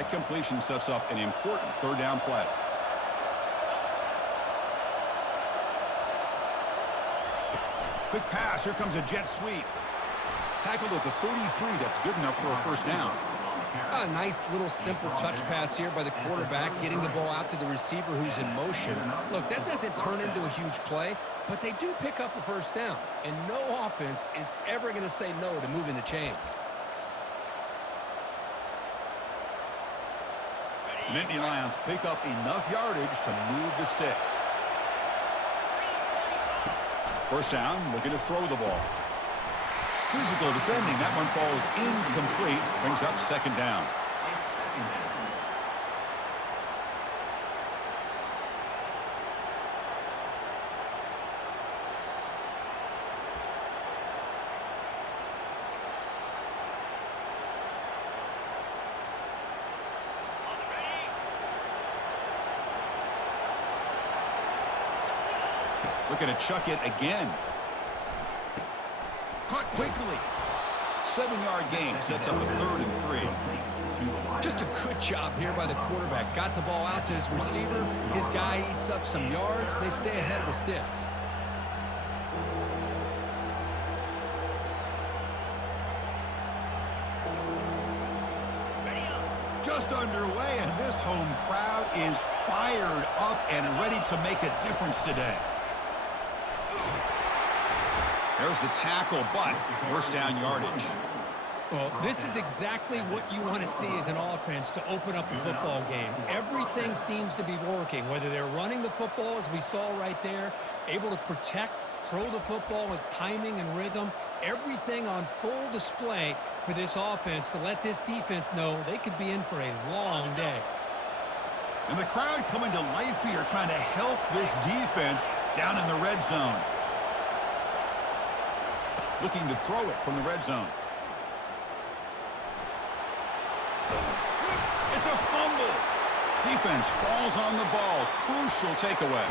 That completion sets up an important third down play. Quick pass. Here comes a jet sweep. Tackled at the 33. That's good enough for a first down. A nice little simple touch pass here by the quarterback, getting the ball out to the receiver who's in motion. Look, that doesn't turn into a huge play, but they do pick up a first down, and no offense is ever going to say no to moving the chains. The Nittany Lions pick up enough yardage to move the sticks. First down, looking to throw the ball. Physical defending. That one falls incomplete. Brings up second down. Looking to chuck it again. Caught quickly. 7-yard gain sets up a 3rd and 3. Just a good job here by the quarterback. Got the ball out to his receiver. His guy eats up some yards. They stay ahead of the sticks. Just underway, and this home crowd is fired up and ready to make a difference today. There's the tackle, but first down yardage. Well, this is exactly what you want to see as an offense to open up a football game. Everything seems to be working, whether they're running the football, as we saw right there, able to protect, throw the football with timing and rhythm, everything on full display for this offense to let this defense know they could be in for a long day. And the crowd coming to life here, trying to help this defense down in the red zone. Looking to throw it from the red zone. It's a fumble. Defense falls on the ball. Crucial takeaway.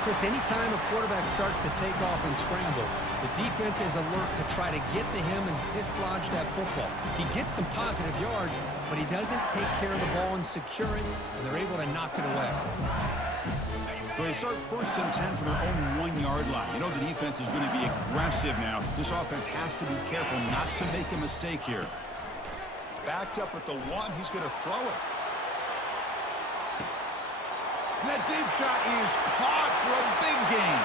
Chris, anytime a quarterback starts to take off and scramble, the defense is alert to try to get to him and dislodge that football. He gets some positive yards, but he doesn't take care of the ball and secure it, and they're able to knock it away. So they start 1st and 10 from their own 1-yard line. You know the defense is going to be aggressive now. This offense has to be careful not to make a mistake here. Backed up at the 1. He's going to throw it. And that deep shot is caught for a big gain.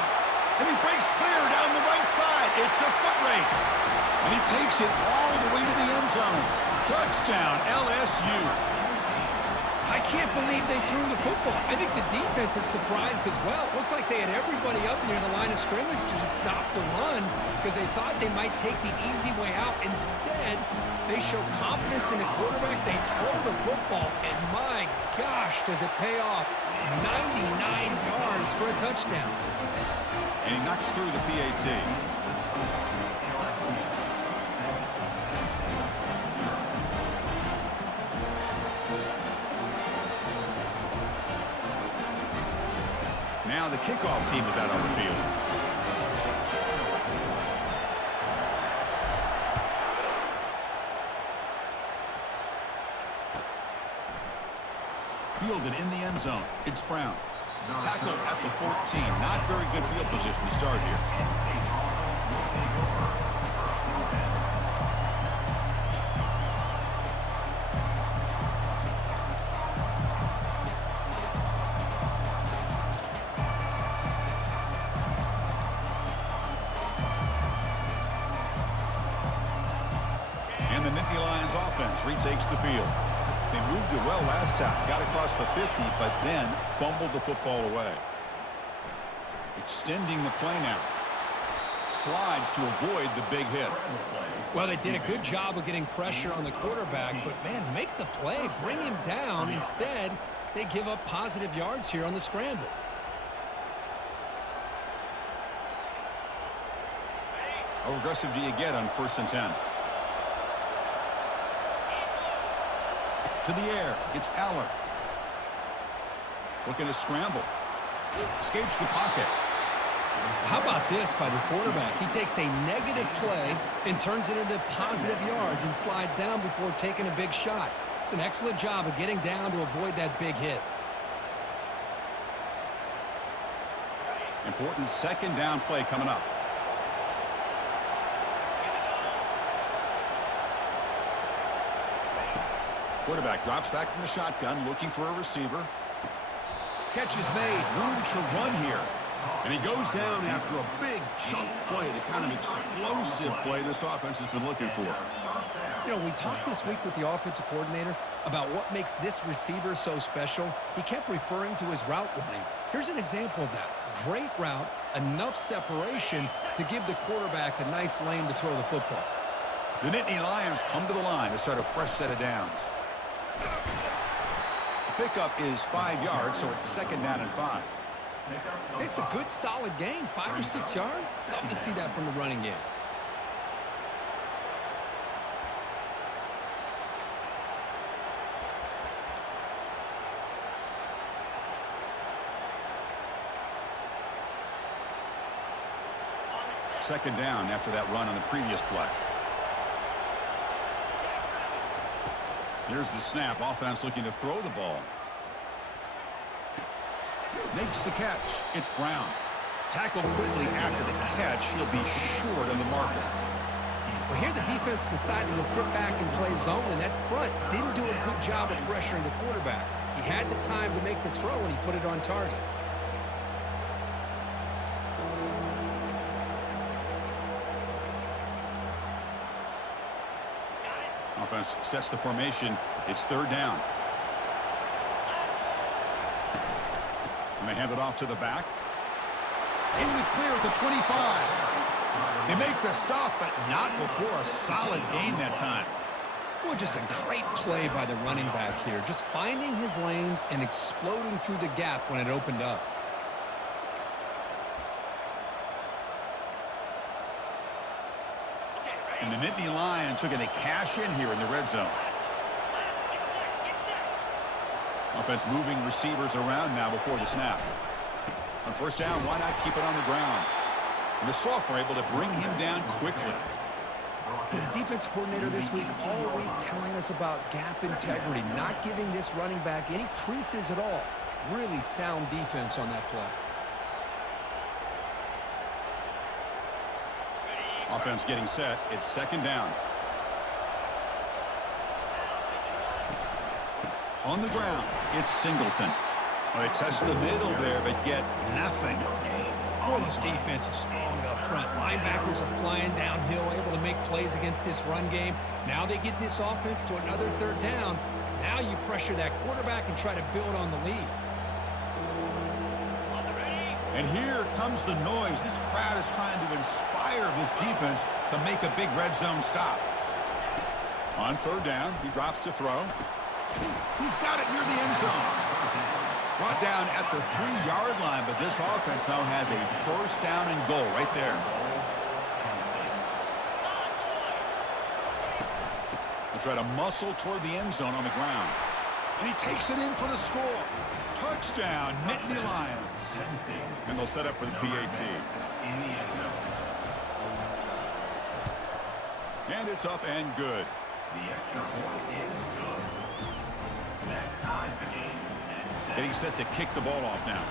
And he breaks clear down the right side. It's a foot race. And he takes it all the way to the end zone. Touchdown, LSU. I can't believe they threw the football. I think the defense is surprised as well. It looked like they had everybody up near the line of scrimmage to just stop the run because they thought they might take the easy way out. Instead, they show confidence in the quarterback. They throw the football, and my gosh, does it pay off. 99 yards for a touchdown. And he knocks through the PAT. Now the kickoff team is out on the field. Fielded in the end zone. It's Brown. Tackled at the 14. Not very good field position to start here. And the Nittany Lions offense retakes the field. They moved it well last time, got across the 50, but then fumbled the football away. Extending the play now. Slides to avoid the big hit. Well, they did a good job of getting pressure on the quarterback, but, man, make the play, bring him down. Instead, they give up positive yards here on the scramble. How aggressive do you get on 1st and 10? To the air, it's Aller. Looking to scramble. Escapes the pocket. How about this by the quarterback? He takes a negative play and turns it into positive yards and slides down before taking a big shot. It's an excellent job of getting down to avoid that big hit. Important second down play coming up. Quarterback drops back from the shotgun, looking for a receiver. Catch is made, room to run here. And he goes down after a big chunk play, the kind of explosive play this offense has been looking for. You know, we talked this week with the offensive coordinator about what makes this receiver so special. He kept referring to his route running. Here's an example of that. Great route, enough separation to give the quarterback a nice lane to throw the football. The Nittany Lions come to the line to start a fresh set of downs. The pickup is 5 yards, so it's second down and 5. It's a good, solid gain, 5 or 6 yards. Love to see that from the running game. Second down after that run on the previous play. Here's the snap. Offense looking to throw the ball. Makes the catch. It's Brown. Tackled quickly after the catch. He'll be short of the marker. Well, here the defense decided to sit back and play zone, and that front didn't do a good job of pressuring the quarterback. He had the time to make the throw, and he put it on target. Offense sets the formation. It's third down. And they hand it off to the back. In the clear at the 25. They make the stop, but not before a solid gain that time. Well, just a great play by the running back here. Just finding his lanes and exploding through the gap when it opened up. And the Nittany Lions are going to cash in here in the red zone. Offense moving receivers around now before the snap. On first down, why not keep it on the ground? And the sophomore able to bring him down quickly. The defense coordinator this week all week telling us about gap integrity, not giving this running back any creases at all. Really sound defense on that play. Offense getting set. It's second down. On the ground, it's Singleton. Well, they test the middle there, but get nothing. Boy, this defense is strong up front. Linebackers are flying downhill, able to make plays against this run game. Now they get this offense to another third down. Now you pressure that quarterback and try to build on the lead. And here comes the noise. This crowd is trying to inspire this defense to make a big red zone stop. On third down, he drops to throw. He's got it near the end zone. Brought down at the 3-yard line, but this offense now has a first down and goal right there. They'll try to muscle toward the end zone on the ground. And he takes it in for the score. Touchdown, Nittany Lions. And they'll set up for the PAT. And it's up and good. Getting set to kick the ball off now.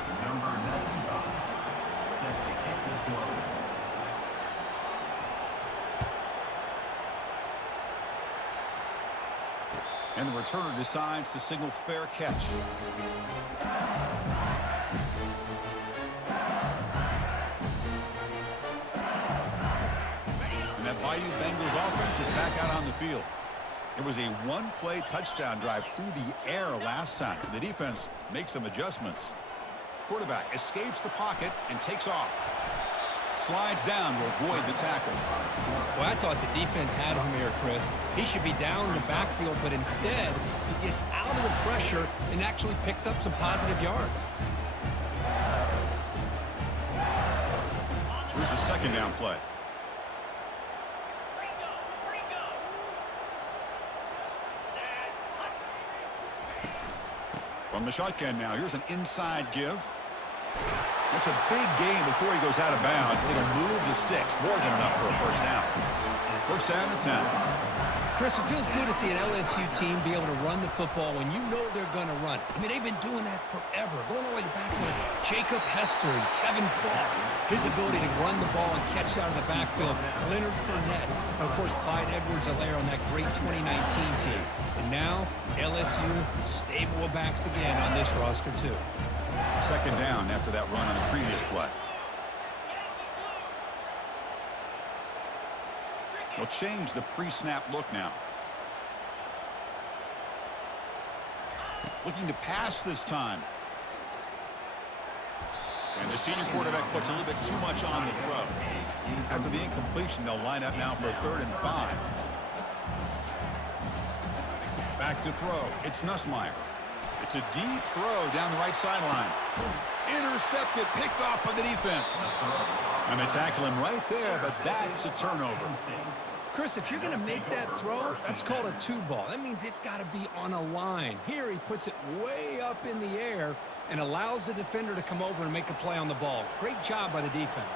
And the returner decides to signal fair catch. And that Bayou Bengals offense is back out on the field. It was a one-play touchdown drive through the air last time. The defense makes some adjustments. Quarterback escapes the pocket and takes off. Slides down to avoid the tackle. Well, I thought the defense had him here, Chris. He should be down in the backfield, but instead, he gets out of the pressure and actually picks up some positive yards. Here's the second down play. From the shotgun now, here's an inside give. That's a big gain before he goes out of bounds. It'll move the sticks. More than enough for a first down. First down and 10. Chris, it feels good to see an LSU team be able to run the football when you know they're going to run it. I mean, they've been doing that forever, going all the way back to Jacob Hester and Kevin Falk. His ability to run the ball and catch out of the backfield, Leonard Fournette, and, of course, Clyde Edwards-Helaire on that great 2019 team. And now, LSU stable of backs again on this roster, too. Second down after that run on the previous play. They'll change the pre-snap look now. Looking to pass this time. And the senior quarterback puts a little bit too much on the throw. After the incompletion, they'll line up now for 3rd and 5. Back to throw. It's Nussmeier. It's a deep throw down the right sideline. Intercepted, picked off by the defense. And they tackle him right there, but that's a turnover. Chris, if you're going to make that throw, that's called a two ball. That means it's got to be on a line. Here he puts it way up in the air and allows the defender to come over and make a play on the ball. Great job by the defense.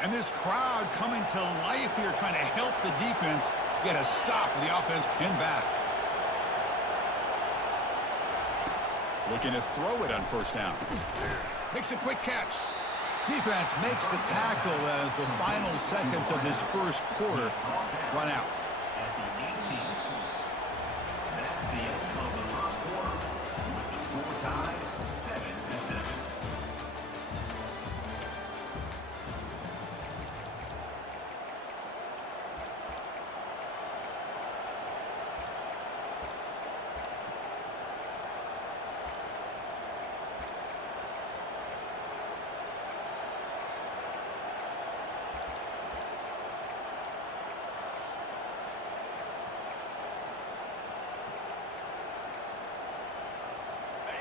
And this crowd coming to life here, trying to help the defense get a stop with the offense pinned back. Looking to throw it on 1st down. Makes a quick catch. Defense makes the tackle as the final seconds of this first quarter run out.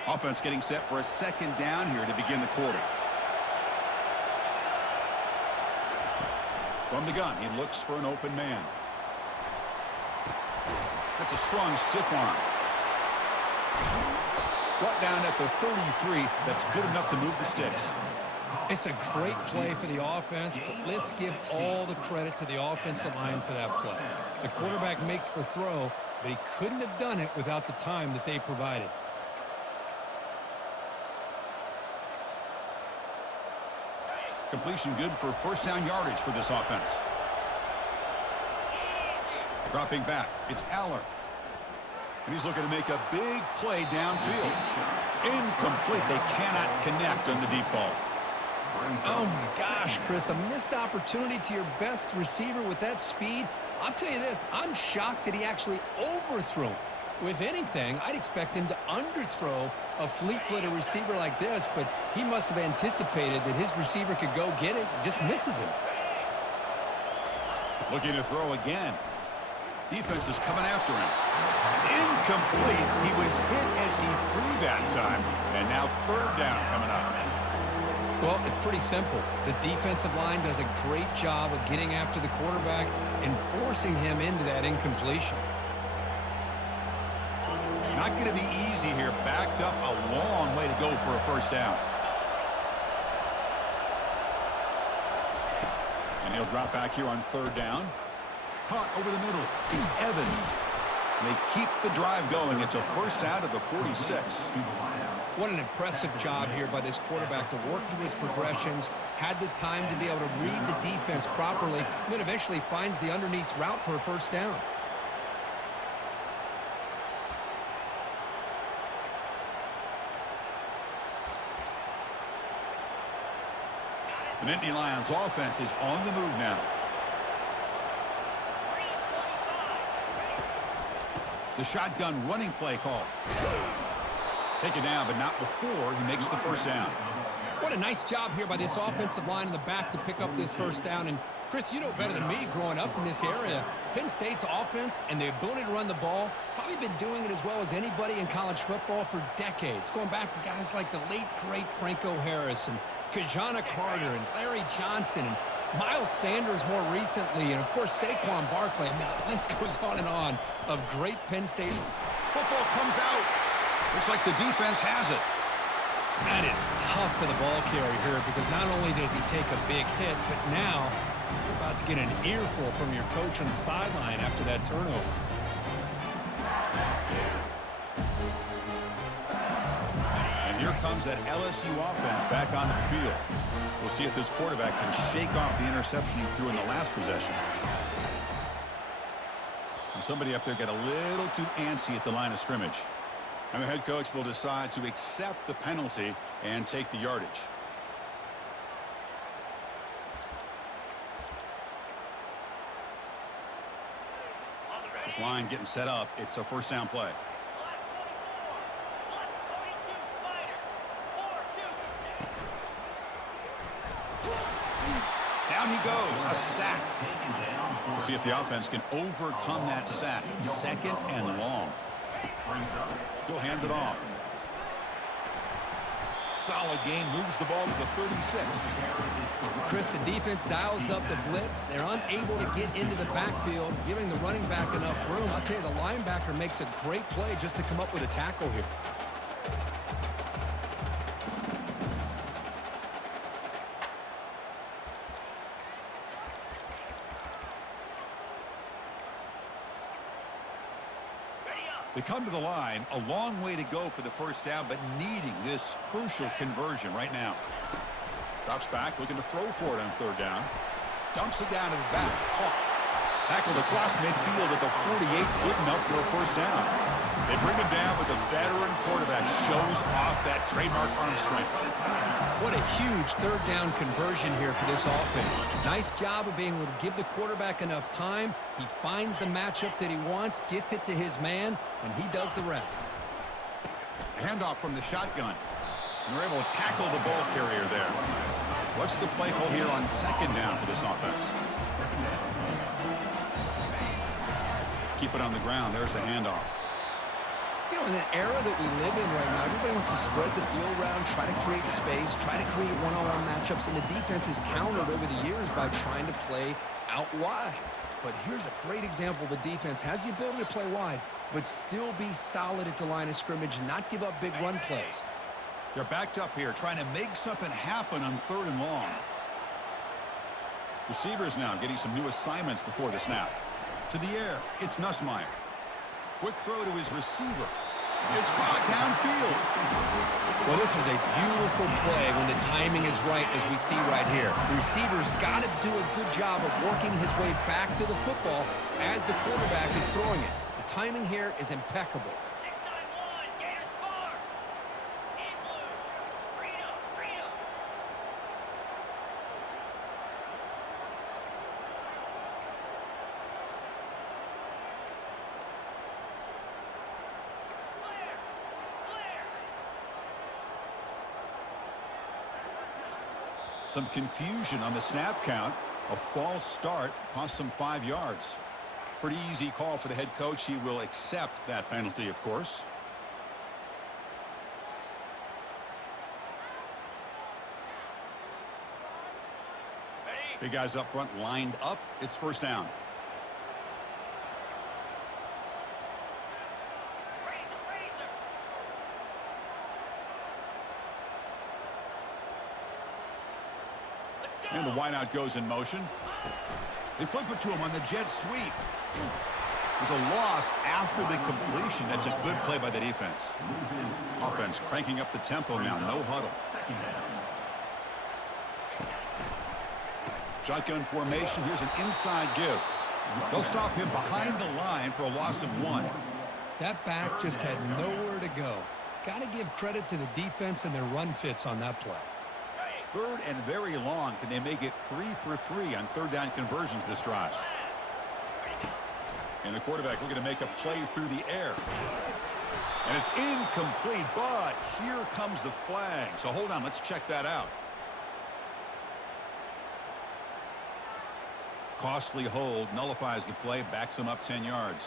Offense getting set for a 2nd down here to begin the quarter. From the gun, he looks for an open man. That's a strong stiff arm. Brought down at the 33. That's good enough to move the sticks. It's a great play for the offense, but let's give all the credit to the offensive line for that play. The quarterback makes the throw, but he couldn't have done it without the time that they provided. Completion good for 1st down yardage for this offense. Dropping back, it's Aller. And he's looking to make a big play downfield. Incomplete. They cannot connect on the deep ball. Oh, my gosh, Chris, a missed opportunity to your best receiver with that speed. I'll tell you this, I'm shocked that he actually overthrew him. With anything, I'd expect him to underthrow a fleet-footed receiver like this, but he must have anticipated that his receiver could go get it, just misses him. Looking to throw again. Defense is coming after him. It's incomplete. He was hit as he threw that time, and now 3rd down coming up. Well, it's pretty simple. The defensive line does a great job of getting after the quarterback and forcing him into that incompletion. Not going to be easy here. Backed up a long way to go for a 1st down. And he'll drop back here on 3rd down. Caught over the middle. It's Evans. They keep the drive going. It's a 1st down to the 46. What an impressive job here by this quarterback to work through his progressions, had the time to be able to read the defense properly, and then eventually finds the underneath route for a 1st down. The Nittany Lions offense is on the move now. The shotgun running play call. Take it down, but not before he makes the 1st down. What a nice job here by this offensive line in the back to pick up this 1st down. And Chris, you know better than me growing up in this area, Penn State's offense and the ability to run the ball, probably been doing it as well as anybody in college football for decades, going back to guys like the late, great Franco Harris and Kajana Carter and Larry Johnson and Miles Sanders more recently, and of course Saquon Barkley. I mean, the list goes on and on of great Penn State. Football comes out. Looks like the defense has it. That is tough for the ball carrier here because not only does he take a big hit, but now you're about to get an earful from your coach on the sideline after that turnover. And here comes that LSU offense back onto the field. We'll see if this quarterback can shake off the interception he threw in the last possession. And somebody up there got a little too antsy at the line of scrimmage. And the head coach will decide to accept the penalty and take the yardage. This line getting set up. It's a first down play. Down he goes. A sack. We'll see if the offense can overcome that sack. Second and long. He'll hand it off. Solid gain, moves the ball to the 36. Chris, the defense dials up the blitz. They're unable to get into the backfield, giving the running back enough room. I'll tell you, the linebacker makes a great play just to come up with a tackle here. They come to the line, a long way to go for the first down, but needing this crucial conversion right now. Drops back, looking to throw for it on third down. Dumps it down to the back. Caught. Tackled across midfield at the 48, good enough for a first down. They bring him down, but the veteran quarterback shows off that trademark arm strength. What a huge third down conversion here for this offense. Nice job of being able to give the quarterback enough time. He finds the matchup that he wants, gets it to his man, and he does the rest. Handoff from the shotgun. And they're able to tackle the ball carrier there. What's the play call here on second down for this offense? Keep it on the ground. There's the handoff. You know, in the era that we live in right now, everybody wants to spread the field around, try to create space, try to create one-on-one matchups, and the defense is countered over the years by trying to play out wide. But here's a great example. The defense has the ability to play wide, but still be solid at the line of scrimmage, not give up big run plays. They're backed up here, trying to make something happen on third and long. Receivers now getting some new assignments before the snap. To the air, it's Nussmeier. Quick throw to his receiver. It's caught downfield. Well, this is a beautiful play when the timing is right, as we see right here. The receiver's got to do a good job of working his way back to the football as the quarterback is throwing it. The timing here is impeccable. Some confusion on the snap count. A false start cost them 5 yards. Pretty easy call for the head coach. He will accept that penalty, of course. Big guys up front lined up. It's first down. And the wideout goes in motion. They flip it to him on the jet sweep. There's a loss after the completion. That's a good play by the defense. Offense cranking up the tempo now. No huddle. Shotgun formation. Here's an inside give. They'll stop him behind the line for a loss of 1. That back just had nowhere to go. Got to give credit to the defense and their run fits on that play. Third and very long. Can they make it 3 for 3 on third down conversions this drive? And the quarterback looking to make a play through the air. And it's incomplete, but here comes the flag. So hold on, let's check that out. Costly hold, nullifies the play, backs him up 10 yards.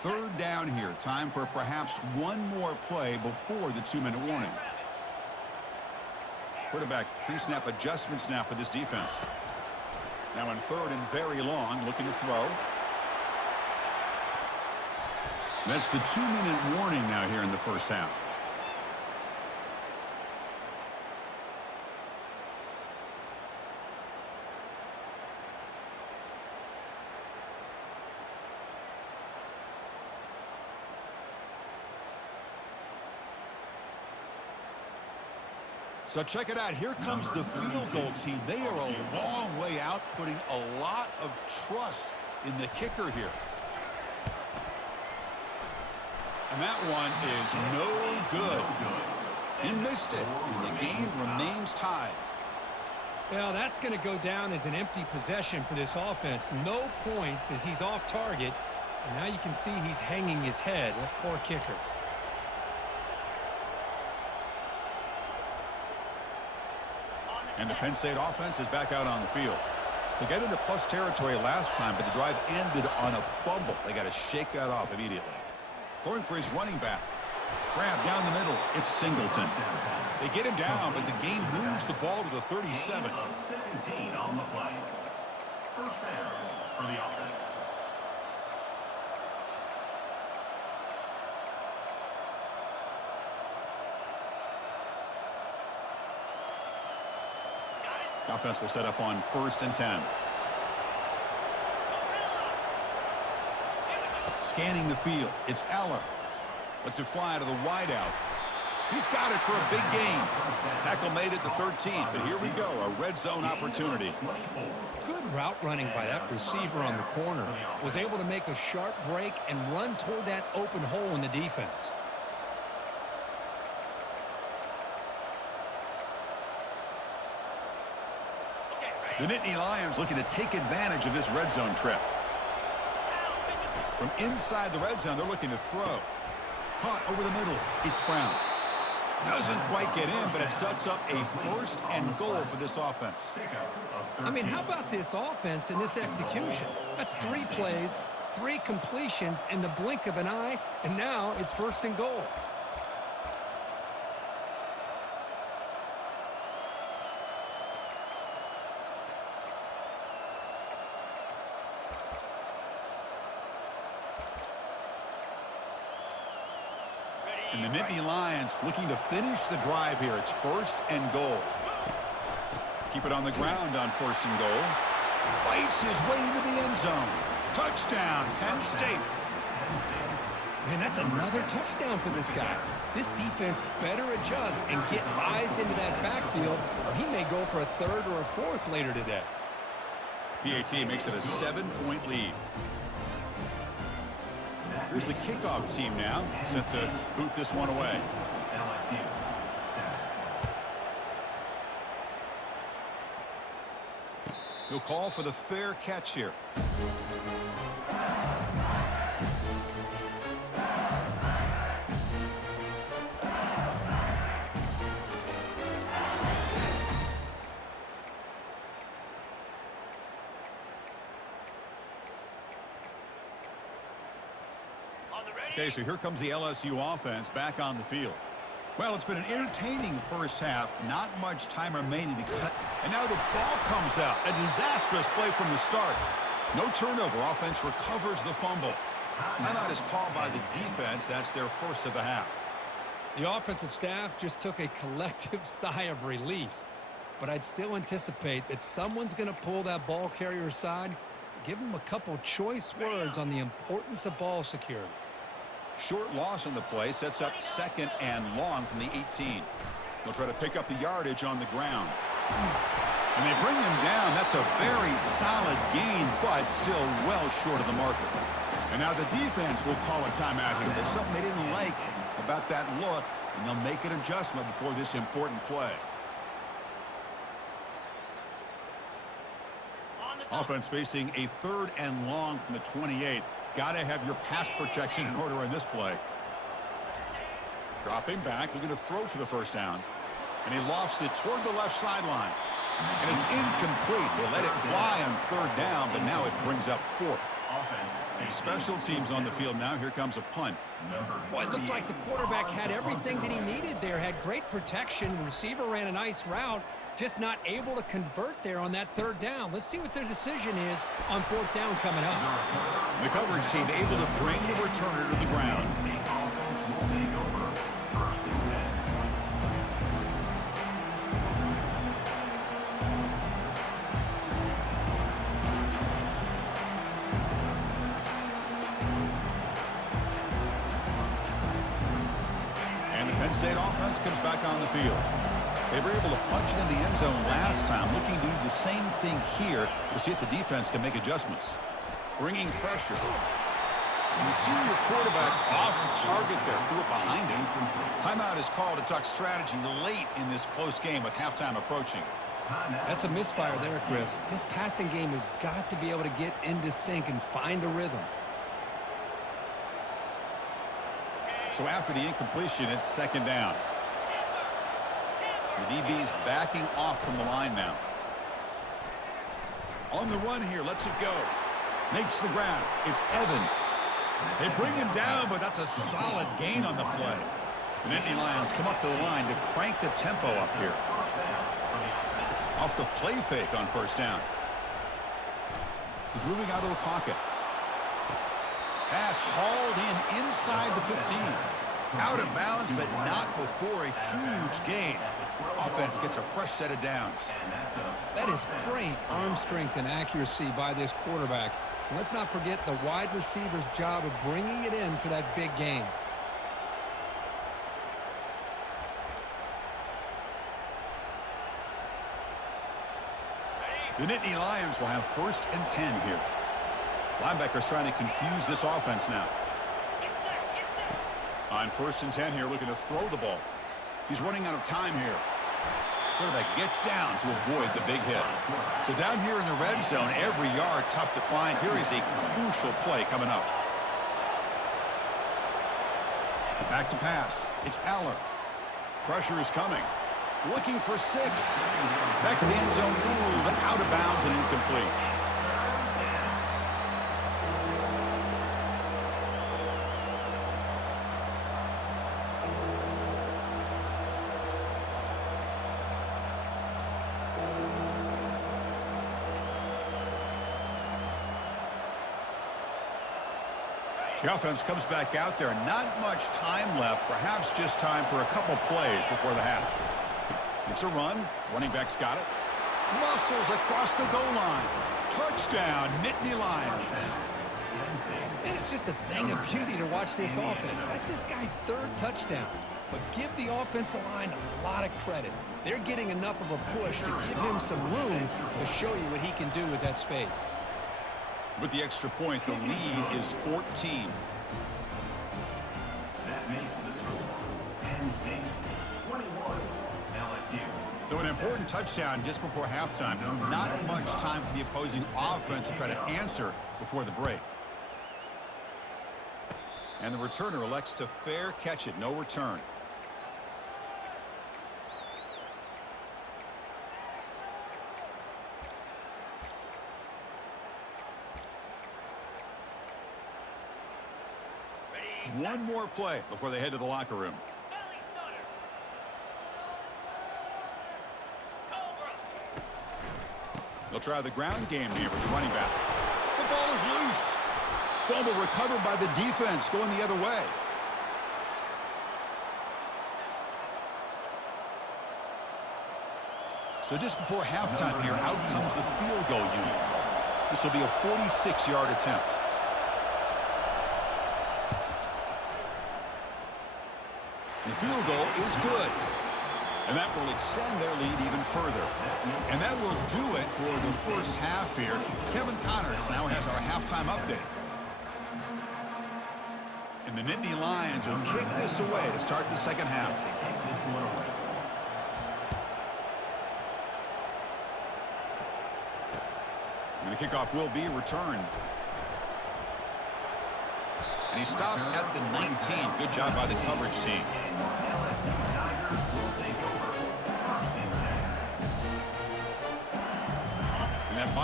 Third down here. Time for perhaps one more play before the 2-minute warning. Quarterback pre-snap adjustments now for this defense. Now in third and very long, looking to throw. That's the 2-minute warning now here in the first half. So check it out. Here comes the field goal team. They are a long way out, putting a lot of trust in the kicker here. And that one is no good. He missed it, and the game remains tied. Well, that's going to go down as an empty possession for this offense. No points as he's off target. And now you can see he's hanging his head. A poor kicker. And the Penn State offense is back out on the field. They got into plus territory last time, but the drive ended on a fumble. They got to shake that off immediately. Throwing for his running back. Grab down the middle. It's Singleton. They get him down, but the game moves the ball to the 37. 17 on the play. First down for the offense. Offense will set up on 1st and 10. Scanning the field. It's Eller. Lets it fly to the wideout. He's got it for a big gain. Tackle made at the 13, but here we go, a red zone opportunity. Good route running by that receiver on the corner. Was able to make a sharp break and run toward that open hole in the defense. The Nittany Lions looking to take advantage of this red zone trip. From inside the red zone, they're looking to throw. Caught over the middle. It's Brown. Doesn't quite get in, but it sets up a 1st and goal for this offense. I mean, how about this offense and this execution? That's 3 plays, 3 completions in the blink of an eye, and now it's 1st and goal. And the Nittany Lions looking to finish the drive here. It's 1st and goal. Keep it on the ground on 1st and goal. Fights his way into the end zone. Touchdown, Penn State. Man, that's another touchdown for this guy. This defense better adjust and get eyes into that backfield, or he may go for a 3rd or a 4th later today. PAT makes it a 7-point lead. Here's the kickoff team now, set to boot this one away. LSU set. He'll call for the fair catch here. Okay, so here comes the LSU offense back on the field. Well, it's been an entertaining first half. Not much time remaining to cut. And now the ball comes out. A disastrous play from the start. No turnover. Offense recovers the fumble. Timeout is called by the defense. That's their 1st of the half. The offensive staff just took a collective sigh of relief. But I'd still anticipate that someone's going to pull that ball carrier aside, give him a couple choice words on the importance of ball security. Short loss on the play sets up 2nd and long from the 18. They'll try to pick up the yardage on the ground. And they bring him down. That's a very solid gain, but still well short of the marker. And now the defense will call a timeout here. There's something they didn't like about that look, and they'll make an adjustment before this important play. Offense facing a 3rd and long from the 28. Got to have your pass protection in order in this play. Dropping back, looking to throw for the 1st down. And he lofts it toward the left sideline. And it's incomplete. They let it fly on third down, but now it brings up fourth. Special teams on the field now. Here comes a punt. Well, it looked like the quarterback had everything that he needed there. Had great protection. Receiver ran a nice route. Just not able to convert there on that third down. Let's see what their decision is on fourth down coming up. The coverage team able to bring the returner to the ground. And the Penn State offense comes back on the field. They were able to punch it in the end zone last time, looking to do the same thing here to see if the defense can make adjustments. Bringing pressure. And the senior quarterback off target there, threw it behind him. Timeout is called to talk strategy late in this close game with halftime approaching. That's a misfire there, Chris. This passing game has got to be able to get into sync and find a rhythm. So after the incompletion, it's second down. The DB's backing off from the line now. On the run here, lets it go. Makes the ground. It's Evans. They bring him down, but that's a solid gain on the play. The Nittany Lions come up to the line to crank the tempo up here. Off the play fake on first down. He's moving out of the pocket. Pass hauled in inside the 15. Out of bounds, but not before a huge gain. Offense gets a fresh set of downs. That is great arm strength and accuracy by this quarterback. And let's not forget the wide receiver's job of bringing it in for that big gain. The Nittany Lions will have 1st and 10 here. Linebackers trying to confuse this offense now. On 1st and 10 here, looking to throw the ball. He's running out of time here. Quarterback gets down to avoid the big hit. So down here in the red zone, every yard tough to find. Here is a crucial play coming up. Back to pass. It's Aller. Pressure is coming. Looking for 6. Back to the end zone, ruled out of bounds and incomplete. The offense comes back out there. Not much time left. Perhaps just time for a couple plays before the half. It's a run. Running back's got it. Muscles across the goal line. Touchdown, Nittany Lions. And it's just a thing of beauty to watch this offense. That's this guy's 3rd touchdown. But give the offensive line a lot of credit. They're getting enough of a push to give him some room to show you what he can do with that space. With the extra point, the lead is 14. That makes the score Penn State 21, LSU. So an important touchdown just before halftime. Not much time for the opposing offense to try to answer before the break. And the returner elects to fair catch it. No return. One more play before they head to the locker room. They'll try the ground game here with the running back. The ball is loose. Fumble recovered by the defense, going the other way. So just before halftime here, out comes the field goal unit. This will be a 46-yard attempt. The field goal is good. And that will extend their lead even further. And that will do it for the first half here. Kevin Connors now has our halftime update. And the Nittany Lions will kick this away to start the second half. And the kickoff will be returned. And he stopped at the 19. Good job by the coverage team.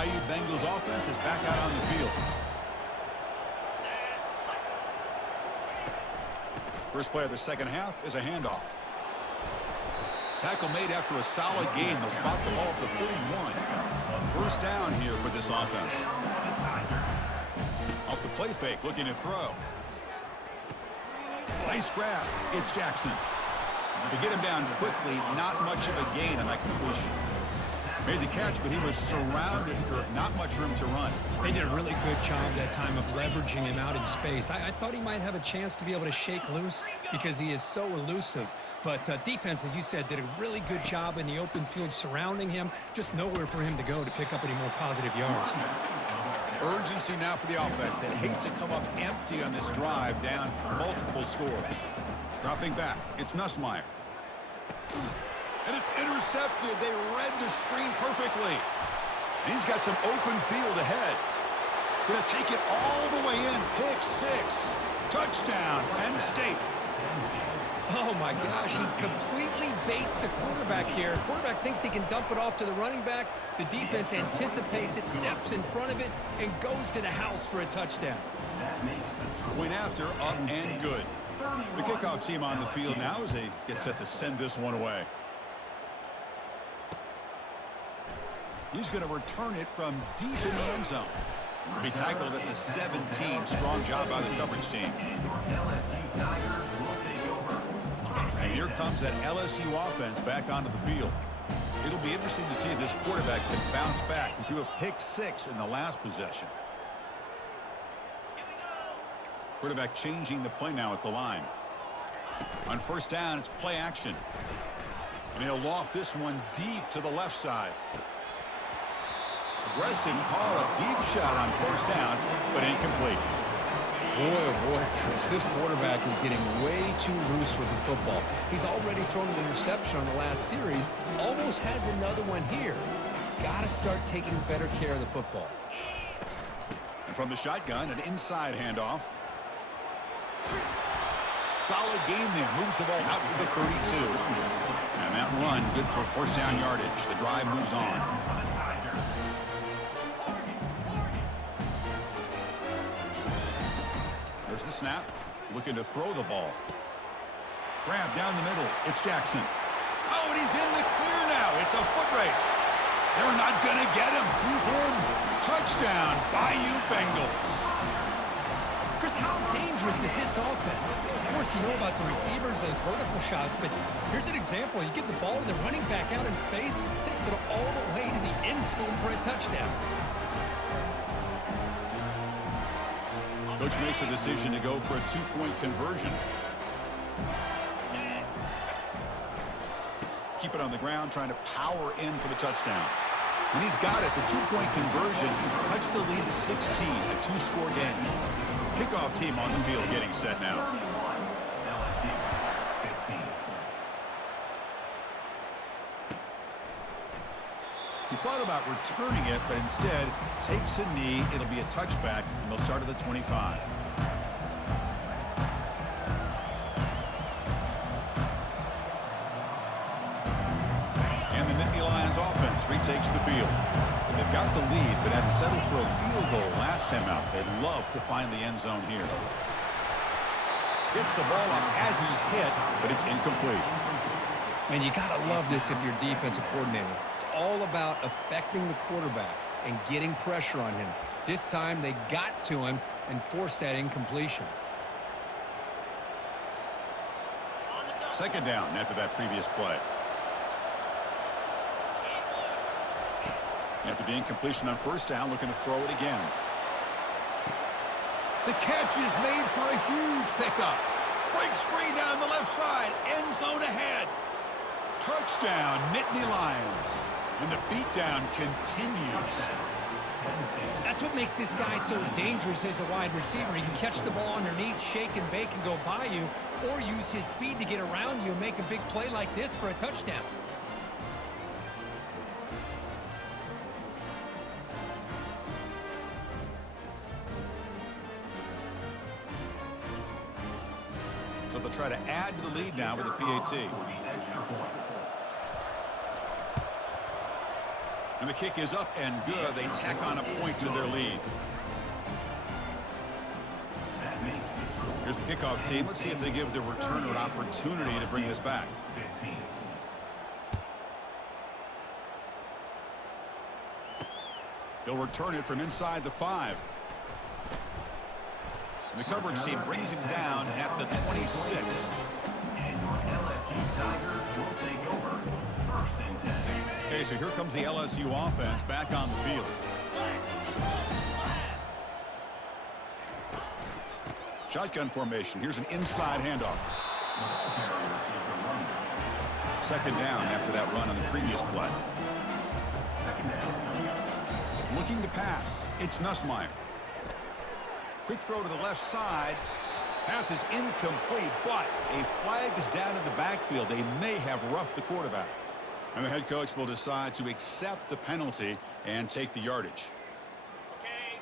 Bayou Bengals offense is back out on the field. First play of the second half is a handoff. Tackle made after a solid gain. They'll spot the ball at the 31. First down here for this offense. Off the play fake, looking to throw. Nice grab. It's Jackson. To get him down quickly, not much of a gain on that completion. Made the catch, but he was surrounded for not much room to run. They did a really good job that time of leveraging him out in space. I thought he might have a chance to be able to shake loose because he is so elusive. But defense, as you said, did a really good job in the open field surrounding him. Just nowhere for him to go to pick up any more positive yards. Urgency now for the offense that hates to come up empty on this drive, down multiple scores. Dropping back, it's Nussmeier. And it's intercepted. They read the screen perfectly. And he's got some open field ahead. Going to take it all the way in. Pick six. Touchdown, Penn State. Oh, my gosh. He completely baits the quarterback here. The quarterback thinks he can dump it off to the running back. The defense anticipates it, steps in front of it, and goes to the house for a touchdown. Went after, up and good. The kickoff team on the field now as they get set to send this one away. He's going to return it from deep in the end zone. He'll be tackled at the 17. Strong job by the coverage team. And here comes that LSU offense back onto the field. It'll be interesting to see if this quarterback can bounce back. He threw a pick six in the last possession. Quarterback changing the play now at the line. On first down, it's play action. And he'll loft this one deep to the left side. Aggressive call, a deep shot on first down, but incomplete. Boy, oh boy, Chris, this quarterback is getting way too loose with the football. He's already thrown an interception on the last series, almost has another one here. He's got to start taking better care of the football. And from the shotgun, an inside handoff. Solid gain there, moves the ball out to the 32. And that run, good for first down yardage. The drive moves on. There's the snap, looking to throw the ball. Grab down the middle, it's Jackson. Oh, and he's in the clear now. It's a foot race. They're not going to get him. He's in. Touchdown, Bayou Bengals. Chris, how dangerous is this offense? Of course, you know about the receivers, those vertical shots, but here's an example. You get the ball to the running back out in space, takes it all the way to the end zone for a touchdown. Coach makes a decision to go for a two-point conversion. Keep it on the ground, trying to power in for the touchdown. When he's got it, the two-point conversion cuts the lead to 16, a two-score game. Kickoff team on the field getting set now. He thought about returning it, but instead takes a knee. It'll be a touchback, and they'll start at the 25. And the Nittany Lions offense retakes the field. They've got the lead, but had to settle for a field goal last time out. They'd love to find the end zone here. Gets the ball up as he's hit, but it's incomplete. Man, you got to love this if you're a defensive coordinator. It's all about affecting the quarterback and getting pressure on him. This time, they got to him and forced that incompletion. Second down after that previous play. After the incompletion on first down, looking to throw it again. The catch is made for a huge pickup. Breaks free down the left side. End zone ahead. Touchdown, Nittany Lions. And the beatdown continues. That's what makes this guy so dangerous as a wide receiver. He can catch the ball underneath, shake and bake and go by you, or use his speed to get around you and make a big play like this for a touchdown. So they'll try to add to the lead now with a PAT. And the kick is up and good. They tack on a point to their lead. That makes the score Here's the kickoff team. Let's see if they give the returner an opportunity to bring this back. 15. He'll return it from inside the 5. And the coverage team brings him down at the 26. And your LSU Tigers will take over. First and 10. Okay, so here comes the LSU offense back on the field. Shotgun formation. Here's an inside handoff. The ball carrier is the runner. Second down after that run on the previous play. Second down coming up. Looking to pass. It's Nussmeier. Quick throw to the left side. Pass is incomplete, but a flag is down in the backfield. They may have roughed the quarterback. And the head coach will decide to accept the penalty and take the yardage.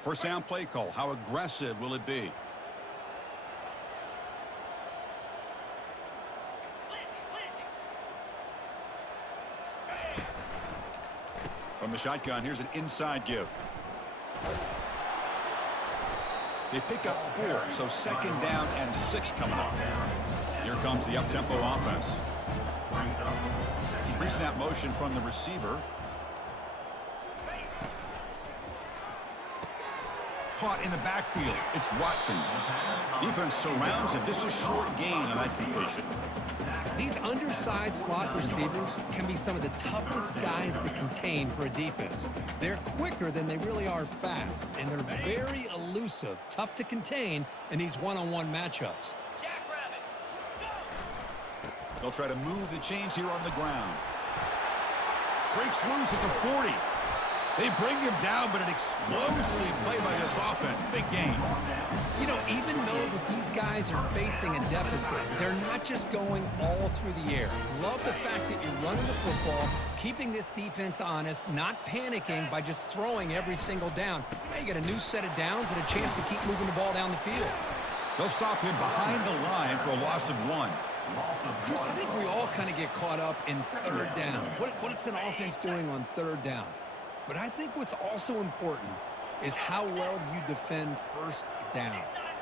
First down play call. How aggressive will it be? From the shotgun, here's an inside give. They pick up 4, so second down and 6 coming up. Here comes the up-tempo offense. Pre-snap motion from the receiver. Caught in the backfield. It's Watkins. Defense surrounds him. Just a short gain on that completion. These undersized slot receivers can be some of the toughest guys to contain for a defense. They're quicker than they really are fast, and they're very elusive, tough to contain in these one-on-one matchups. They'll try to move the chains here on the ground. Breaks loose at the 40. They bring him down, but an explosive play by this offense. Big game. You know, even though that these guys are facing a deficit, they're not just going all through the air. Love the fact that you're running the football, keeping this defense honest, not panicking by just throwing every single down. Now you get a new set of downs and a chance to keep moving the ball down the field. They'll stop him behind the line for a loss of 1. Chris, I think we all kind of get caught up in third down. What's an offense doing on third down? But I think what's also important is how well you defend first down.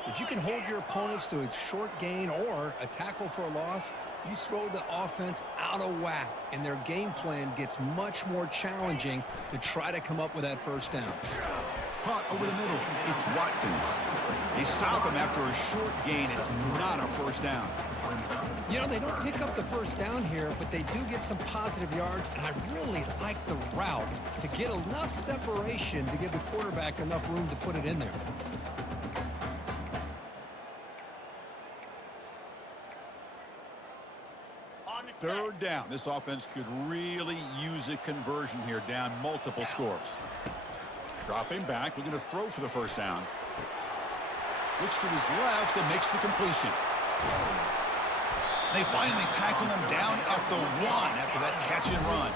If you can hold your opponents to a short gain or a tackle for a loss, you throw the offense out of whack, and their game plan gets much more challenging to try to come up with that first down. Caught over the middle. It's Watkins. They stop him after a short gain. It's not a first down. You know, they don't pick up the first down here, but they do get some positive yards, and I really like the route to get enough separation to give the quarterback enough room to put it in there. Third down. This offense could really use a conversion here, down multiple scores. Dropping back, looking to throw for the first down. Looks to his left and makes the completion. They finally tackle him down at the 1 after that catch and run.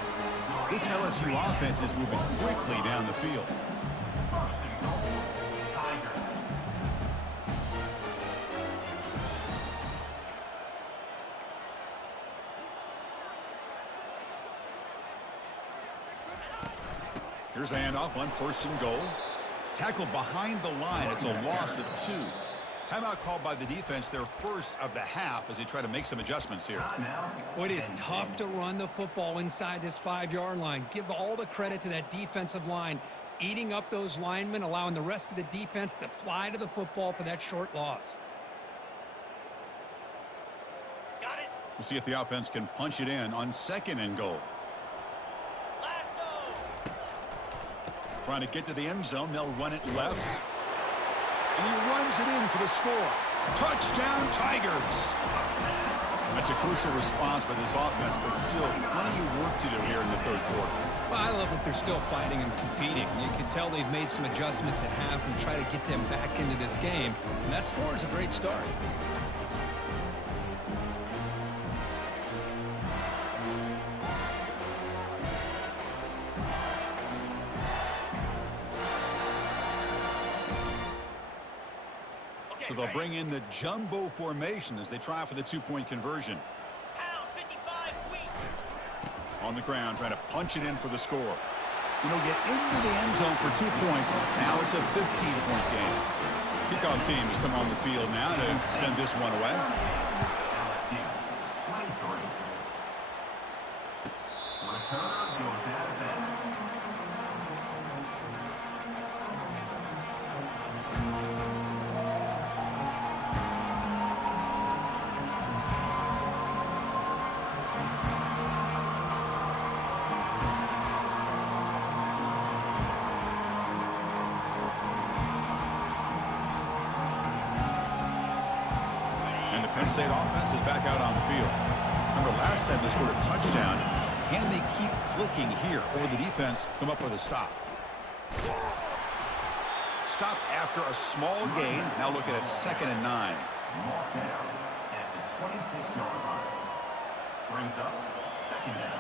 This LSU offense is moving quickly down the field. First and goal, Tigers. Here's the handoff on first and goal. Tackled behind the line. It's a loss of 2. Timeout called by the defense, their first of the half, as they try to make some adjustments here. Well, it is tough to run the football inside this 5-yard line. Give all the credit to that defensive line, eating up those linemen, allowing the rest of the defense to fly to the football for that short loss. Got it. We'll see if the offense can punch it in on second and goal. Trying to get to the end zone. They'll run it left. And he runs it in for the score. Touchdown, Tigers. That's a crucial response by this offense, but still plenty of work to do here in the third quarter. Well, I love that they're still fighting and competing. You can tell they've made some adjustments at half and try to get them back into this game. And that score is a great start. So they'll bring in the jumbo formation as they try for the 2-point conversion. Pound 55 weak. On the ground, trying to punch it in for the score. And he'll get into the end zone for 2 points. Now it's a 15-point game. Kickoff team has come on the field now to send this one away. LSU, 23. Returner goes out of bounds. And the Penn State offense is back out on the field. Remember last time they scored a touchdown. Can they keep clicking here, or will the defense come up with a stop? Stop after a small gain. Now looking at 2nd and 9. Mark down at the 26-yard line. Brings up 2nd down.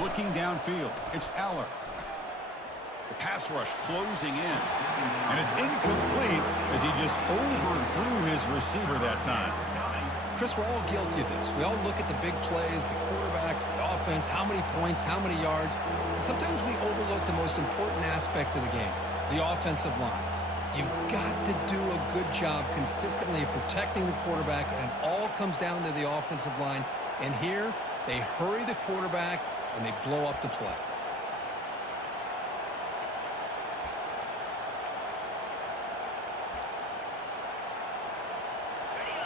Looking downfield, it's Aller. The pass rush closing in. And it's incomplete as he just overthrew his receiver that time. Chris, we're all guilty of this. We all look at the big plays, the quarterbacks, the offense, how many points, how many yards. And sometimes we overlook the most important aspect of the game, the offensive line. You've got to do a good job consistently of protecting the quarterback, and it all comes down to the offensive line. And here, they hurry the quarterback, and they blow up the play.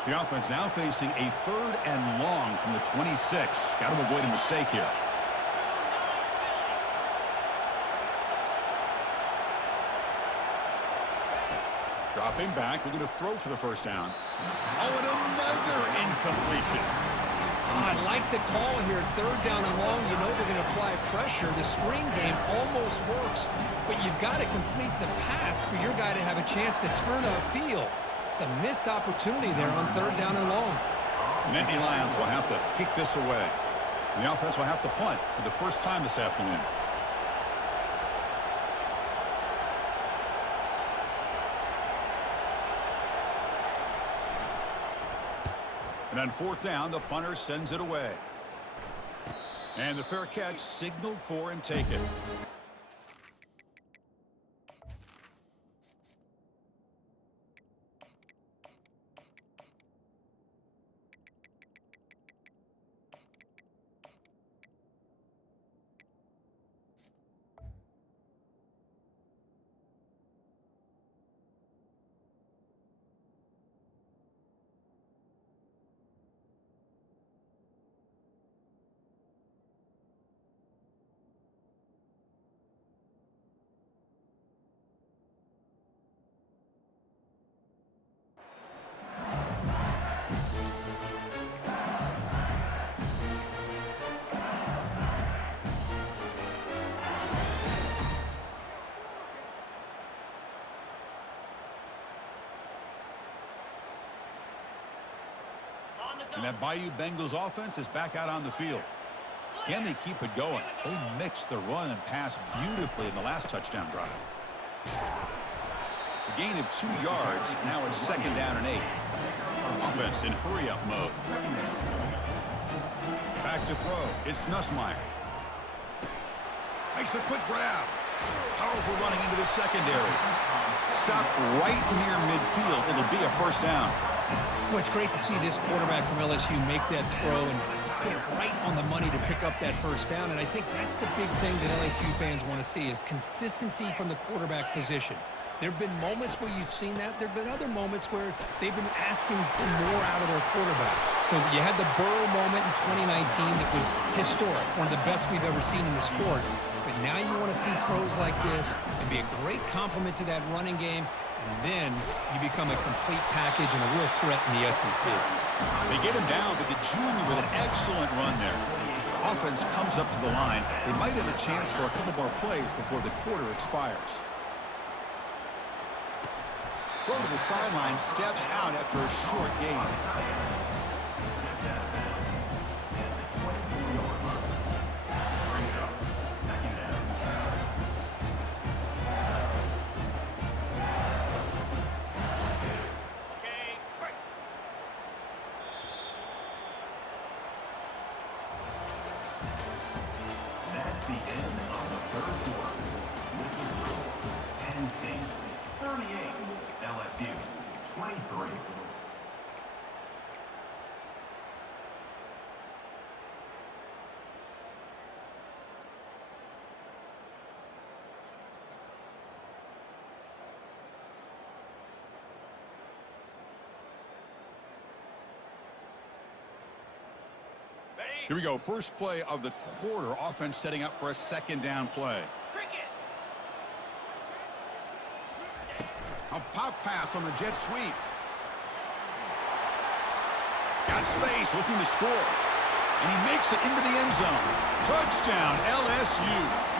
The offense now facing a 3rd and long from the 26. Got to avoid a mistake here. Dropping back, looking to throw for the first down. Oh, and another incompletion. I like the call here, 3rd down and long. You know they're going to apply pressure. The screen game almost works, but you've got to complete the pass for your guy to have a chance to turn upfield. It's a missed opportunity there on 3rd down and long. The Nittany Lions will have to kick this away. And the offense will have to punt for the first time this afternoon. And on 4th down, the punter sends it away. And the fair catch signaled for and taken. And that Bayou Bengals offense is back out on the field. Can they keep it going? They mixed the run and pass beautifully in the last touchdown drive. A gain of 2 yards. Now it's 2nd down and 8. Offense in hurry-up mode. Back to throw. It's Nussmeier. Makes a quick grab. Powerful running into the secondary. Stop right near midfield. It'll be a first down. Well, it's great to see this quarterback from LSU make that throw and put it right on the money to pick up that first down. And I think that's the big thing that LSU fans want to see is consistency from the quarterback position. There have been moments where you've seen that. There have been other moments where they've been asking for more out of their quarterback. So you had the Burrow moment in 2019 that was historic, one of the best we've ever seen in the sport. But now you want to see throws like this and be a great complement to that running game. And then you become a complete package and a real threat in the SEC. They get him down, but the junior with an excellent run there. Offense comes up to the line. They might have a chance for a couple more plays before the quarter expires. Throw to the sideline, steps out after a short gain. 3. Here we go. First play of the quarter. Offense setting up for a second down play. A pop pass on the jet sweep. Got space, looking to score. And he makes it into the end zone. Touchdown, LSU.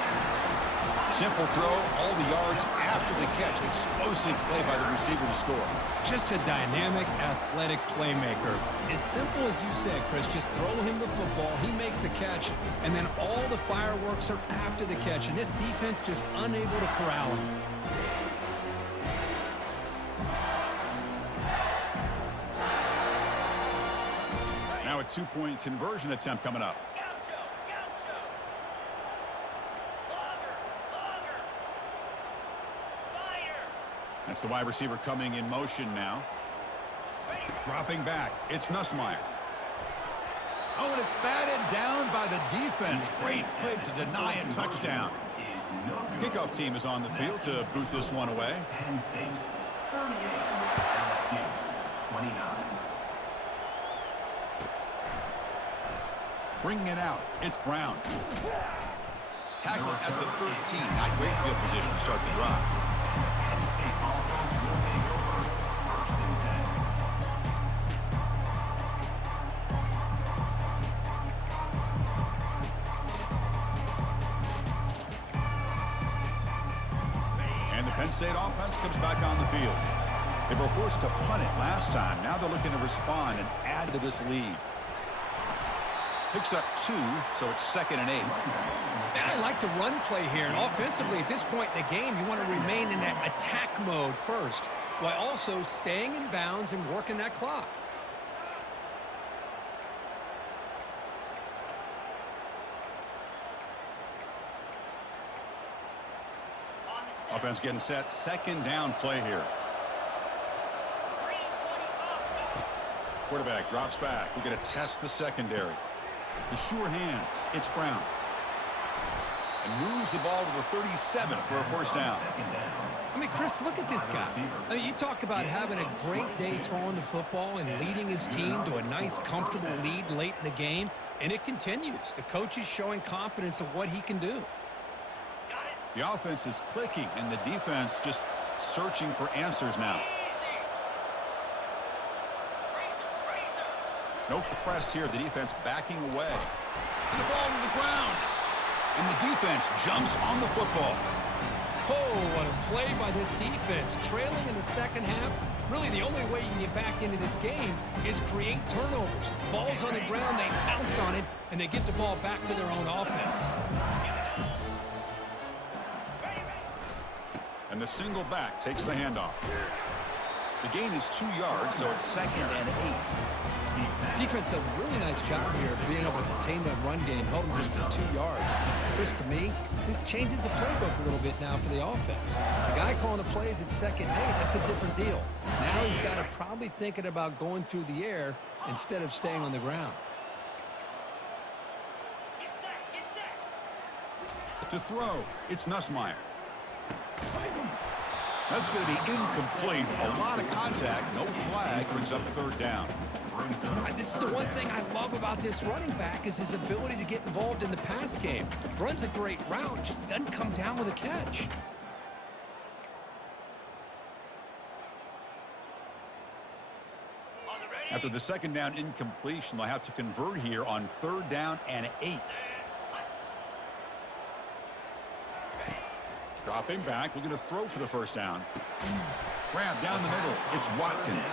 Simple throw, all the yards after the catch. Explosive play by the receiver to score. Just a dynamic, athletic playmaker. As simple as you said, Chris, just throw him the football, he makes a catch, and then all the fireworks are after the catch, and this defense just unable to corral him. Now a two-point conversion attempt coming up. That's the wide receiver coming in motion now. Dropping back. It's Nussmeier. Oh, and it's batted down by the defense. Great play to deny a touchdown. The kickoff team is on the field to boot this one away. Penn State 38, LSU 29. Bringing it out. It's Brown. Tackle at the 13. Not great field position to start the drive. Penn State offense will take over 1st and 10. And the Penn State offense comes back on the field. They were forced to punt it last time. Now they're looking to respond and add to this lead. Picks up 2, so it's 2nd and 8. I like the run play here, and offensively at this point in the game, you want to remain in that attack mode first, while also staying in bounds and working that clock. Offense getting set. 2nd down play here. Quarterback drops back. We're going to test the secondary. The sure hands. It's Brown. And moves the ball to the 37 for a first down. I mean, Chris, look at this guy. I mean, you talk about having a great day throwing the football and leading his team to a nice, comfortable lead late in the game, and it continues. The coach is showing confidence of what he can do. The offense is clicking, and the defense just searching for answers now. No press here. The defense backing away. And the ball to the ground. And the defense jumps on the football. Oh, what a play by this defense. Trailing in the second half, really the only way you can get back into this game is create turnovers. Ball's on the ground, they pounce on it, and they get the ball back to their own offense. And the single back takes the handoff. The gain is 2 yards, so it's 2nd and 8. Defense does a really nice job here of being able to contain that run game, held them just to 2 yards. Chris, to me, this changes the playbook a little bit now for the offense. The guy calling the plays at 2nd and 8, that's a different deal. Now he's got to probably thinking about going through the air instead of staying on the ground. To throw, it's Nussmeier. That's going to be incomplete. A lot of contact. No flag. Brings up 3rd down. You know, this is the one thing I love about this running back is his ability to get involved in the pass game. Runs a great route, just doesn't come down with a catch. After the 2nd down incompletion, they'll have to convert here on 3rd down and 8. Dropping back, looking to throw for the first down. Grab down the middle. It's Watkins.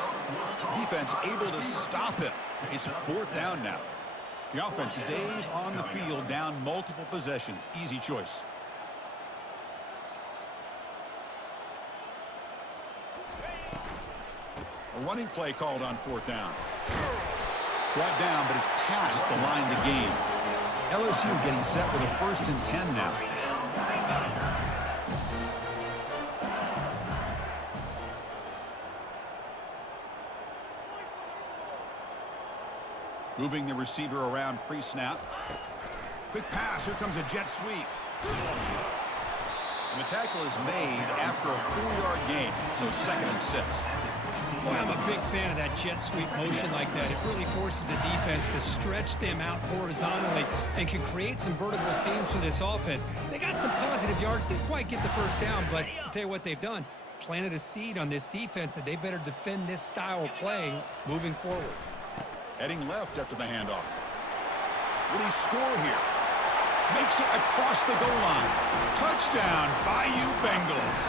Defense able to stop him. It's 4th down now. The offense stays on the field, down multiple possessions. Easy choice. A running play called on 4th down. Brought down, but it's past the line to gain. LSU getting set with a 1st and 10 now. Moving the receiver around pre-snap. Quick pass. Here comes a jet sweep. And the tackle is made after a 4-yard gain, so 2nd and 6. Boy, I'm a big fan of that jet sweep motion like that. It really forces the defense to stretch them out horizontally and can create some vertical seams for this offense. They got some positive yards. Didn't quite get the first down, but I'll tell you what they've done. Planted a seed on this defense that they better defend this style of play moving forward. Heading left after the handoff. Will he score here? Makes it across the goal line. Touchdown, Bayou Bengals.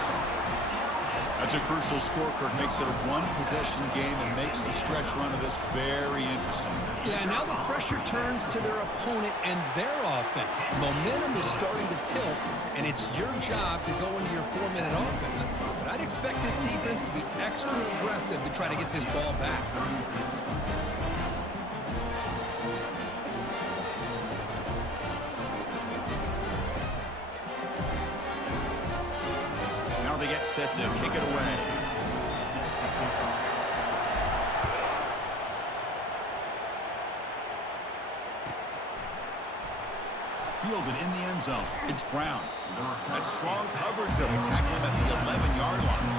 That's a crucial score, Kirk. Makes it a one-possession game and makes the stretch run of this very interesting. Yeah, now the pressure turns to their opponent and their offense. The momentum is starting to tilt, and it's your job to go into your 4-minute offense. But I'd expect this defense to be extra aggressive to try to get this ball back. They get set to kick it away. Fielded in the end zone. It's Brown. That's strong coverage that will tackle him at the 11-yard line.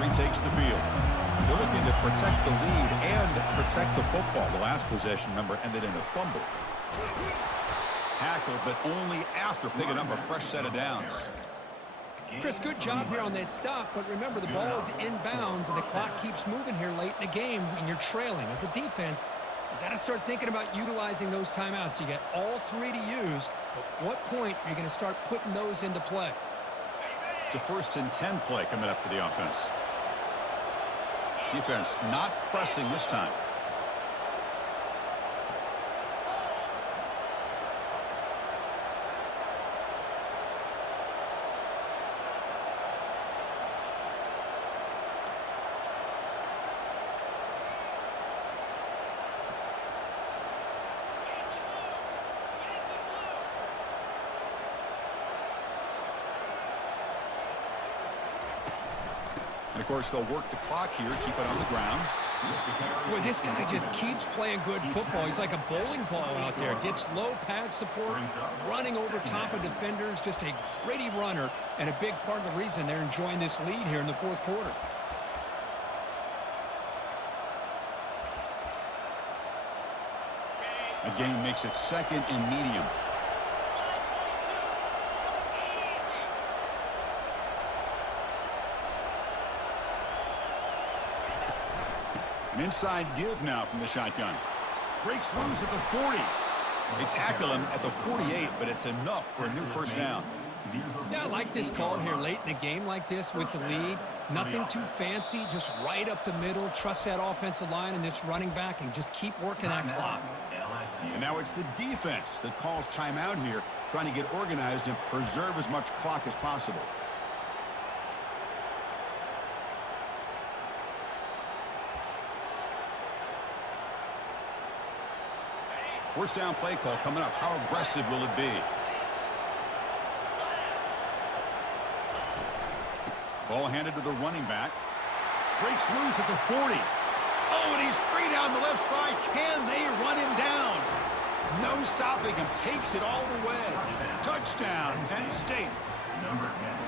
Retakes the field. They're looking to protect the lead and protect the football. The last possession, remember, ended in a fumble. Tackle, but only after picking up a fresh set of downs. Chris, good job here on that stop, but remember, the ball is inbounds, and the clock keeps moving here late in the game when you're trailing. As a defense, you got to start thinking about utilizing those timeouts. You got all 3 to use, but what point are you going to start putting those into play? It's a 1st and 10 play coming up for the offense. Defense not pressing this time. And, of course, they'll work the clock here, keep it on the ground. Boy, this guy just keeps playing good football. He's like a bowling ball out there. Gets low pad support, running over top of defenders. Just a gritty runner, and a big part of the reason they're enjoying this lead here in the 4th quarter. Again, makes it 2nd and medium. An inside give now from the shotgun. Breaks loose at the 40. They tackle him at the 48, but it's enough for a new 1st down. Yeah, I like this call here late in the game like this with the lead. Nothing too fancy, just right up the middle. Trust that offensive line and this running back and just keep working that clock. And now it's the defense that calls timeout here, trying to get organized and preserve as much clock as possible. First down play call coming up. How aggressive will it be? Ball handed to the running back. Breaks loose at the 40. Oh, and he's free down the left side. Can they run him down? No stopping him. Takes it all the way. Touchdown, Penn State.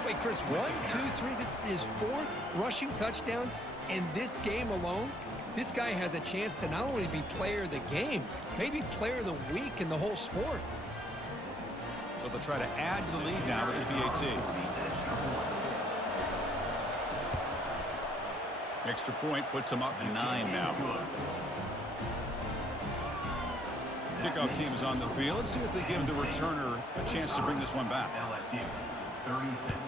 Wait, Chris, 1, 2, 3. This is his 4th rushing touchdown in this game alone. This guy has a chance to not only be player of the game, maybe player of the week in the whole sport. So they'll try to add to the lead now with the PAT. Extra point puts them up 9 now. Kickoff team is on the field. Let's see if they give the returner a chance to bring this one back. LSU, 36.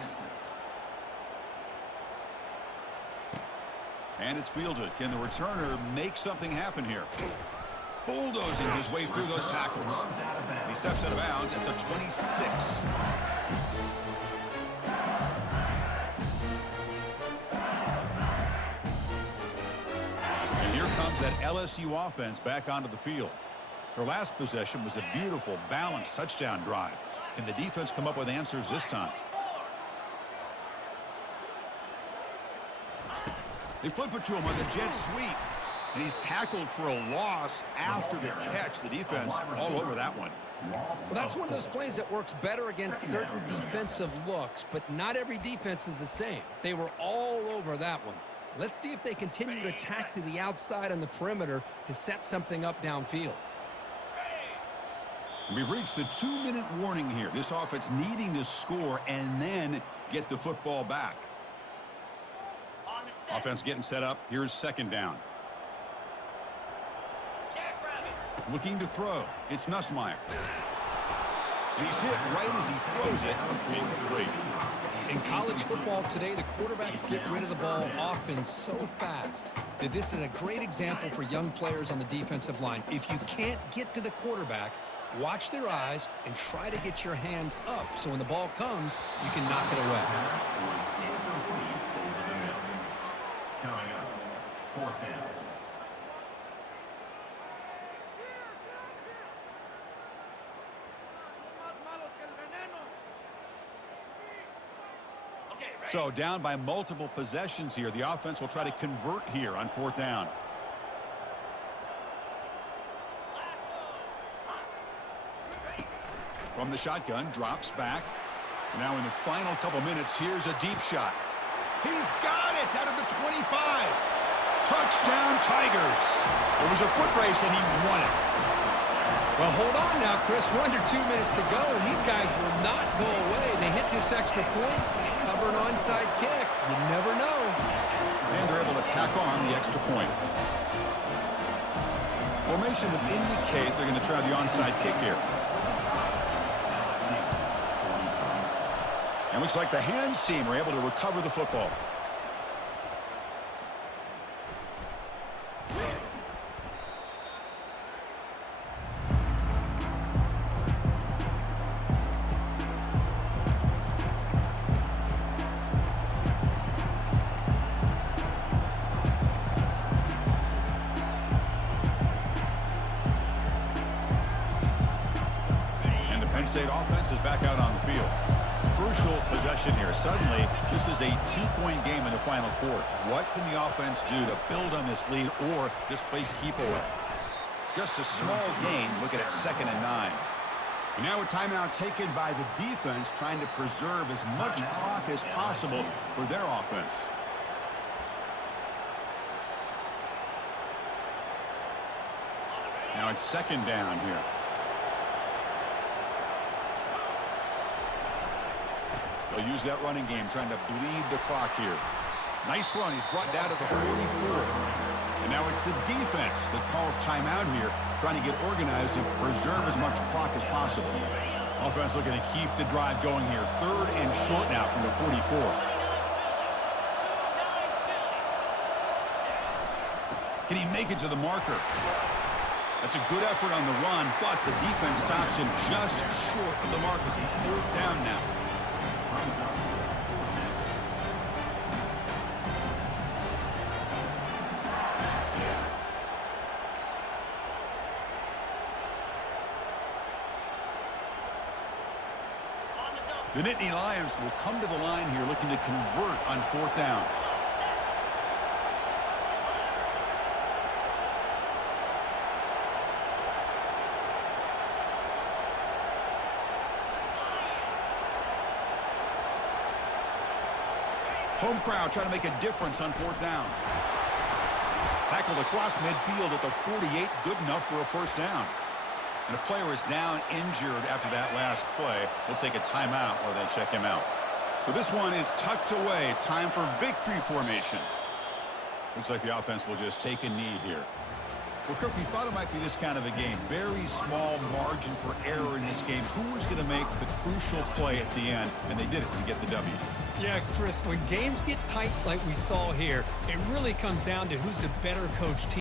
And it's fielded. Can the returner make something happen here? Bulldozing his way through those tackles. He steps out of bounds at the 26. And here comes that LSU offense back onto the field. Her last possession was a beautiful, balanced touchdown drive. Can the defense come up with answers this time? They flip it to him on the jet sweep. And he's tackled for a loss after the catch. The defense all over that one. Well, that's one of those plays that works better against certain defensive looks, but not every defense is the same. They were all over that one. Let's see if they continue to attack to the outside on the perimeter to set something up downfield. We've reached the 2-minute warning here. This offense needing to score and then get the football back. Offense getting set up. Here's second down. Looking to throw. It's Nussmeier. And he's hit right as he throws it. Incomplete. In college football today, the quarterbacks get rid of the ball often so fast that this is a great example for young players on the defensive line. If you can't get to the quarterback, watch their eyes and try to get your hands up so when the ball comes, you can knock it away. Coming up, fourth down. So down by multiple possessions here. The offense will try to convert here on fourth down. From the shotgun, drops back. Now in the final couple minutes, here's a deep shot. He's got it out of the 25. Touchdown, Tigers. It was a foot race, and he won it. Well, hold on now, Chris. We're under 2 minutes to go, and these guys will not go away. They hit this extra point. They cover an onside kick. You never know. And they're able to tack on the extra point. Formation would indicate they're going to try the onside kick here. And looks like the hands team are able to recover the football. State offense is back out on the field. Crucial possession here. Suddenly, this is a 2-point game in the final quarter. What can the offense do to build on this lead or just play keep away? Just a small gain. Looking at 2nd and 9. And now a timeout taken by the defense, trying to preserve as much clock as possible for their offense. Now it's 2nd down here. They'll use that running game, trying to bleed the clock here. Nice run. He's brought down to the 44. And now it's the defense that calls timeout here, trying to get organized and preserve as much clock as possible. Offense looking to keep the drive going here. 3rd and short now from the 44. Can he make it to the marker? That's a good effort on the run, but the defense stops him just short of the marker. 4th down now. The Nittany Lions will come to the line here looking to convert on 4th down. Home crowd trying to make a difference on 4th down. Tackled across midfield at the 48, good enough for a 1st down. And a player is down injured after that last play. We'll take a timeout while they check him out. So this one is tucked away. Time for victory formation. Looks like the offense will just take a knee here. Well, Kirk, we thought it might be this kind of a game. Very small margin for error in this game. Who was going to make the crucial play at the end? And they did it to get the W. Yeah, Chris, when games get tight like we saw here, it really comes down to who's the better coach team.